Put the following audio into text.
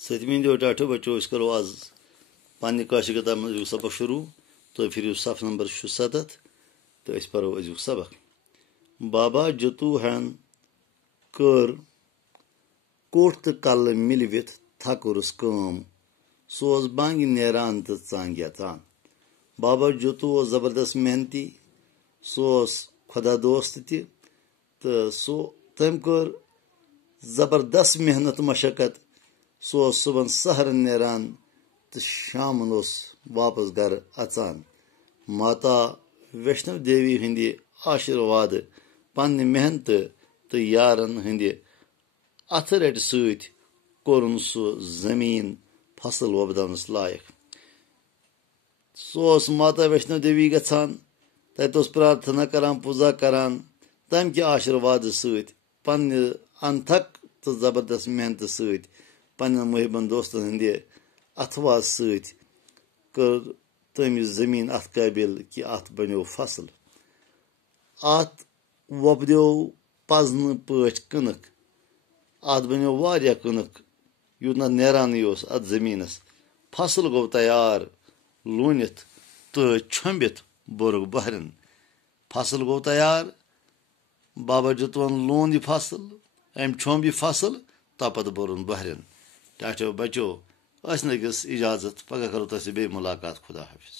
सतमिंदो टाठो बच्चों अस करो आज पानी काशी किताब में सबक शुरू तो फिर सफ नंबर 17 तो अस परो अजुक सबक बाबा जतू हन कर कोट तो कल मिलवित थकुरस कम सोस बांग नेरान तो चांग याचान बाबा जतू जबरदस्त मेहनती सोस खुदा दोस्त तो तम कर जबरदस्त मेहनत मशक्कत सो सुबह सहर नेरान तो शाम वापस घर अचान माता वैष्णव देवी हंदि आशीर्वाद पन्न मेहनत तो यारन हंदि अथ रट सत कोरन सो जमीन फसल वोपदानस लायक सो माता वैष्णव देवी गछान तत प्रार्थना करान पूजा करान तम के आशीर्वाद सत पन्न अनथक तो जबरदस्त मेहनत सत पन्न मुहिबन दोस्तन हंदि अथवाज सत कर तम जमीन अथ काबिल कि अथ बनो फसल अथ वोपदो पजन पट कनक अथ बनो वारिया कनक यूत ना नेरान अथ जमीनस फसल गो तैयार लूनित तो छुम्बित बोरग बहरन फसल गो तैयार बाबा जतवन लून यह फसल अम छुम यह फसल तपत बोरन बहरन टाठो बचो अस नकिस इजाजत पगह करो तस बे मुलाकात खुदा हाफिज।